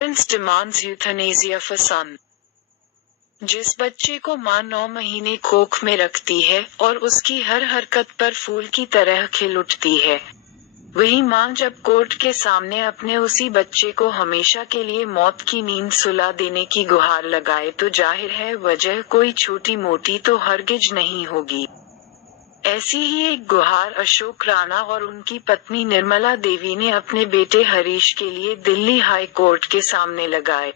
Prince demands euthanasia for son। जिस बच्चे को माँ 9 महीने कोख में रखती है और उसकी हर हरकत पर फूल की तरह खिल उठती है, वही माँ जब कोर्ट के सामने अपने उसी बच्चे को हमेशा के लिए मौत की नींद सुला देने की गुहार लगाए तो जाहिर है वजह कोई छोटी मोटी तो हरगिज नहीं होगी। ऐसी ही एक गुहार अशोक राणा और उनकी पत्नी निर्मला देवी ने अपने बेटे हरीश के लिए दिल्ली हाई कोर्ट के सामने लगाए।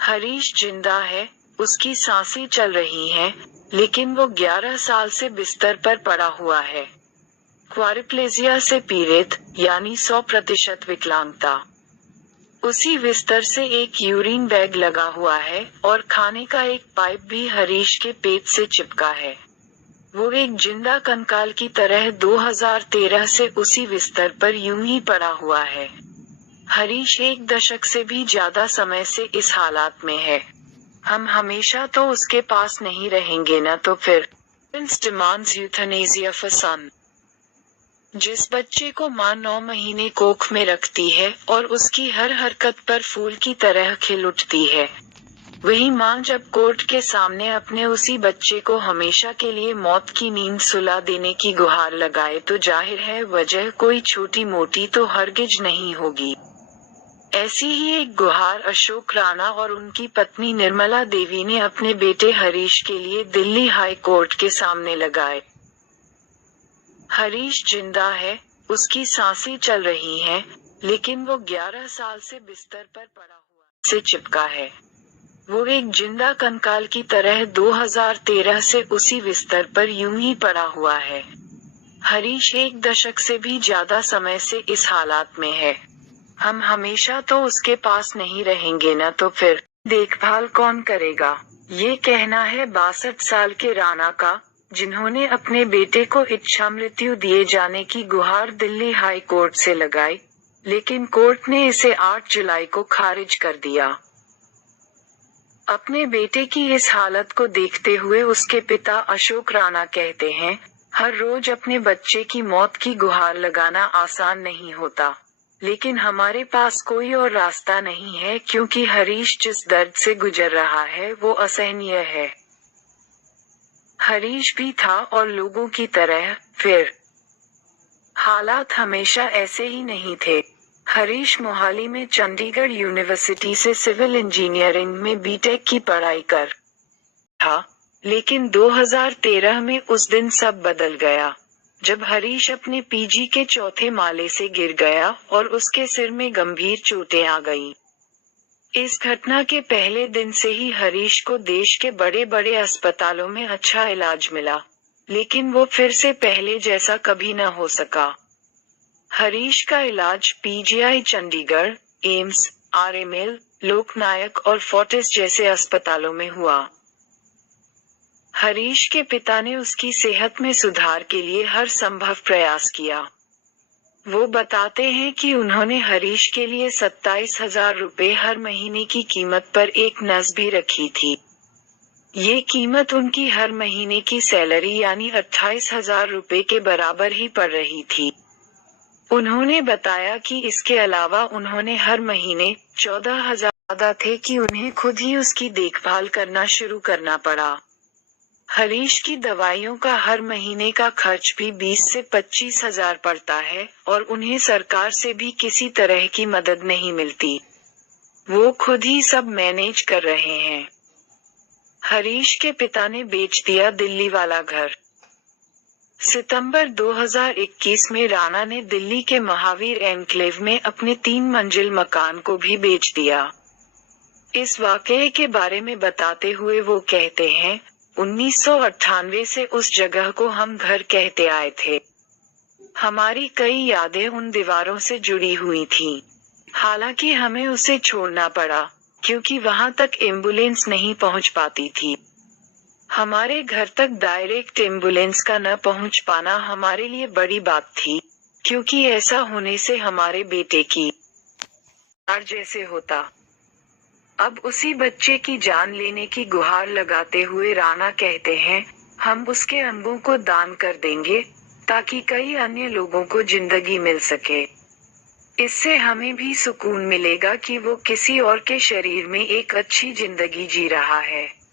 हरीश जिंदा है, उसकी सांसें चल रही हैं, लेकिन वो 11 साल से बिस्तर पर पड़ा हुआ है। क्वाड्रिप्लेजिया से पीड़ित, यानी 100% विकलांगता। उसी बिस्तर से एक यूरिन बैग लगा हुआ है और खाने का एक पाइप भी हरीश के पेट से चिपका है। वो एक जिंदा कंकाल की तरह 2013 से उसी बिस्तर पर यूं ही पड़ा हुआ है। हरीश 1 दशक से भी ज्यादा समय से इस हालात में है। हम हमेशा तो उसके पास नहीं रहेंगे न तो फिर। प्रिंस डिमांड्स यूथनेसिया फॉर सन। जिस बच्चे को माँ 9 महीने कोख में रखती है और उसकी हर हरकत पर फूल की तरह खिल उठती है, वही माँ जब कोर्ट के सामने अपने उसी बच्चे को हमेशा के लिए मौत की नींद सुला देने की गुहार लगाए तो जाहिर है वजह कोई छोटी मोटी तो हरगिज नहीं होगी। ऐसी ही एक गुहार अशोक राणा और उनकी पत्नी निर्मला देवी ने अपने बेटे हरीश के लिए दिल्ली हाई कोर्ट के सामने लगाए। हरीश जिंदा है, उसकी सांसें चल रही हैं, लेकिन वो 11 साल से बिस्तर पर पड़ा हुआ से चिपका है। वो एक जिंदा कंकाल की तरह 2013 से उसी बिस्तर पर यूं ही पड़ा हुआ है। हरीश 1 दशक से भी ज्यादा समय से इस हालात में है। हम हमेशा तो उसके पास नहीं रहेंगे न तो फिर देखभाल कौन करेगा। ये कहना है 62 साल के राणा का, जिन्होंने अपने बेटे को इच्छा मृत्यु दिए जाने की गुहार दिल्ली हाई कोर्ट से लगाई, लेकिन कोर्ट ने इसे 8 जुलाई को खारिज कर दिया। अपने बेटे की इस हालत को देखते हुए उसके पिता अशोक राणा कहते हैं, हर रोज अपने बच्चे की मौत की गुहार लगाना आसान नहीं होता, लेकिन हमारे पास कोई और रास्ता नहीं है क्योंकि हरीश जिस दर्द से गुजर रहा है वो असहनीय है। हरीश भी था और लोगों की तरह, फिर हालात हमेशा ऐसे ही नहीं थे। हरीश मोहाली में चंडीगढ़ यूनिवर्सिटी से सिविल इंजीनियरिंग में बीटेक की पढ़ाई कर था, लेकिन 2013 में उस दिन सब बदल गया, जब हरीश अपने पीजी के 4थे माले से गिर गया और उसके सिर में गंभीर चोटें आ गईं। इस घटना के पहले दिन से ही हरीश को देश के बड़े बड़े अस्पतालों में अच्छा इलाज मिला, लेकिन वो फिर से पहले जैसा कभी न हो सका। हरीश का इलाज पीजीआई चंडीगढ़, एम्स, आरएमएल, लोकनायक और फोर्टिस जैसे अस्पतालों में हुआ। हरीश के पिता ने उसकी सेहत में सुधार के लिए हर संभव प्रयास किया। वो बताते हैं कि उन्होंने हरीश के लिए 27,000 रुपए हर महीने की कीमत पर एक नस भी रखी थी। ये कीमत उनकी हर महीने की सैलरी यानी 28,000 रुपए के बराबर ही पड़ रही थी। उन्होंने बताया कि इसके अलावा उन्होंने हर महीने 14,000 ज्यादा थे कि उन्हें खुद ही उसकी देखभाल करना शुरू करना पड़ा। हरीश की दवाइयों का हर महीने का खर्च भी 20 से 25,000 पड़ता है और उन्हें सरकार से भी किसी तरह की मदद नहीं मिलती। वो खुद ही सब मैनेज कर रहे हैं। हरीश के पिता ने बेच दिया दिल्ली वाला घर। सितंबर 2021 में राणा ने दिल्ली के महावीर एनक्लेव में अपने 3 मंजिल मकान को भी बेच दिया। इस वाकये के बारे में बताते हुए वो कहते हैं, 1998 से उस जगह को हम घर कहते आए थे। हमारी कई यादें उन दीवारों से जुड़ी हुई थीं। हालांकि हमें उसे छोड़ना पड़ा, क्योंकि वहां तक एम्बुलेंस नहीं पहुंच पाती थी। हमारे घर तक डायरेक्ट एम्बुलेंस का न पहुंच पाना हमारे लिए बड़ी बात थी, क्योंकि ऐसा होने से हमारे बेटे की जैसे होता। अब उसी बच्चे की जान लेने की गुहार लगाते हुए राणा कहते हैं, हम उसके अंगों को दान कर देंगे, ताकि कई अन्य लोगों को जिंदगी मिल सके। इससे हमें भी सुकून मिलेगा कि वो किसी और के शरीर में एक अच्छी जिंदगी जी रहा है।